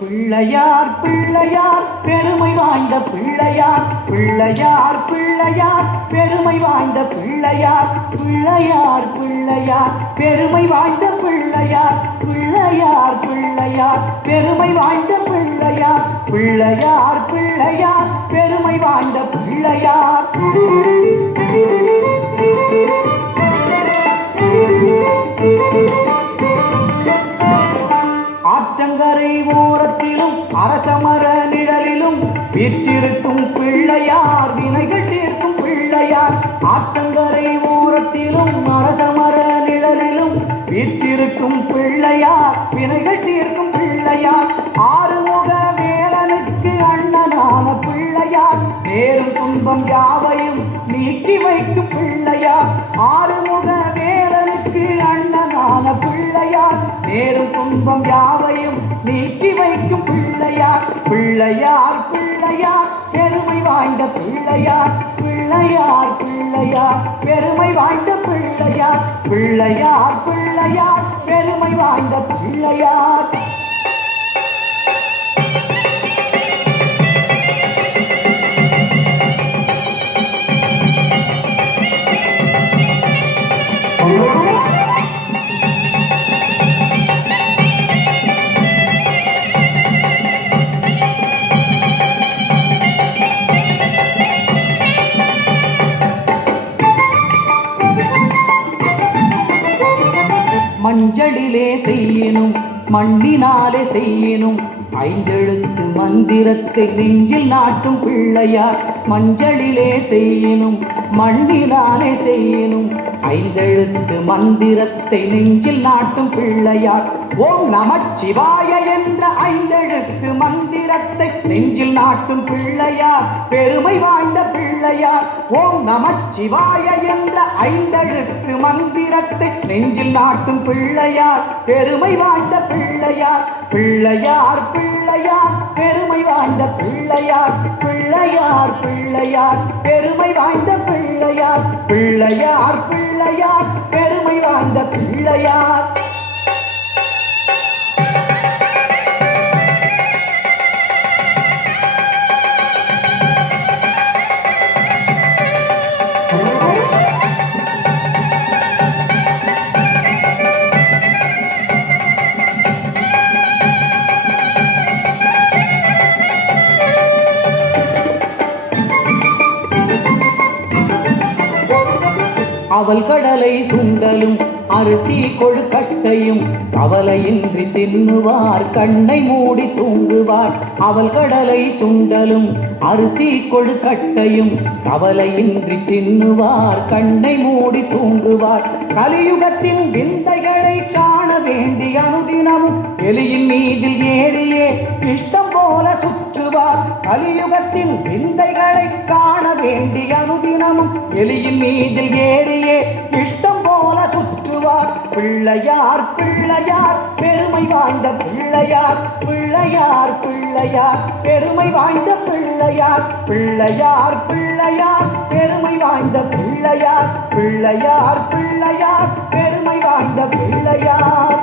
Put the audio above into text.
பிள்ளையார் பிள்ளையார் பெருமை வாய்ந்த பிள்ளையார் பிள்ளையார் பிள்ளையார் பெருமை வாய்ந்த பிள்ளையார் பிள்ளையார் பிள்ளையார் பெருமை வாய்ந்த பிள்ளையார் பிள்ளையார் பிள்ளையார் பெருமை வாய்ந்த பிள்ளையார் பிள்ளையார் பிள்ளையார் பெருமை வாய்ந்த பிள்ளையார். ஆற்றங்கரை ஓரத்திலும் அரசமர நிழலிலும் வீற்றிருக்கும் பிள்ளையார் வினைகள் தீர்க்கும் பிள்ளையார். ஆற்றங்கரை ஓரத்திலும் அரசமர நிழலிலும் வீற்றிருக்கும் பிள்ளையார் வினைகள் தீர்க்கும் பிள்ளையார். ஆறுமுக வேலனுக்கு அண்ணனான பிள்ளையார் நேரும் துன்பம் யாவையும் நீக்கி வைக்கும் பிள்ளையார். ஆறுமுக வேலனுக்கு அண்ணனான பிள்ளையார் நேரும் துன்பம் யாவையும் நீக்கி வைக்கும் பிள்ளையார். பிள்ளையார் பிள்ளையார் பெருமை வாய்ந்த பிள்ளையார் பிள்ளையார் பிள்ளையார் பெருமை வாய்ந்த பிள்ளையார் பிள்ளையார் பிள்ளையார் பெருமை வாய்ந்த பிள்ளையார். மஞ்சளிலே செய்யணும் மண்ணினாலே செய்யணும் ஐந்தெழுத்து மந்திரத்தை நெஞ்சில் நாட்டும் பிள்ளையார். மஞ்சளிலே செய்யணும் மண்ணினாலே செய்யணும் ஐந்தெழுத்து மந்திரத்தை நெஞ்சில் நாட்டும் பிள்ளையார். ஓம் நமச்சிவாய என்ற ஐந்தெழுத்து மந்திரத்தை நெஞ்சில் நாட்டும் பிள்ளையார் பெருமை வாய்ந்த பிள்ளையார். ஓம் நமச்சிவாய என்ற ஐந்தெழுத்து மந்திரத்தை நெஞ்சில் நாட்டும் பிள்ளையார் பெருமை வாய்ந்த பிள்ளையார். பிள்ளையார் பிள்ளையார் பெருமை வாய்ந்த பிள்ளையார் பிள்ளையார் பிள்ளையார் பெருமை வாய்ந்த பிள்ளையார் பிள்ளையார் பிள்ளையார் பெருமை வாய்ந்த பிள்ளையார். அவள் கடலை சுண்டலும் அரிசி கொழுக்கட்டையும் கவலையின்றி தின்னுவார் கண்ணை மூடி தூங்குவார். அவள் கடலை சுண்டலும் அரிசி கொழுக்கட்டையும் கவலையின்றி தின்னுவார் கண்ணை மூடி தூங்குவார். கலியுகத்தின் விந்தைகளை காண வேண்டி அனுதினமும் எலியின் மீதில் ஏறியே இஷ்டம் போல சுற்றுவார். கலியுகத்தின் விந்தைகளை காண வேண்டி அனுதினமும் எலியின் மீதில் ஏறியே இஷ்டம் போல சுற்றுவார். பிள்ளையார் பிள்ளையார் பெருமை வாய்ந்த பிள்ளையார் பிள்ளையார் பிள்ளையார் பெருமை வாய்ந்த பிள்ளையார் பிள்ளையார் பிள்ளையார் பெருமை வாய்ந்த பிள்ளையார் பிள்ளையார் பிள்ளையார் பெருமை வாய்ந்த பிள்ளையார்.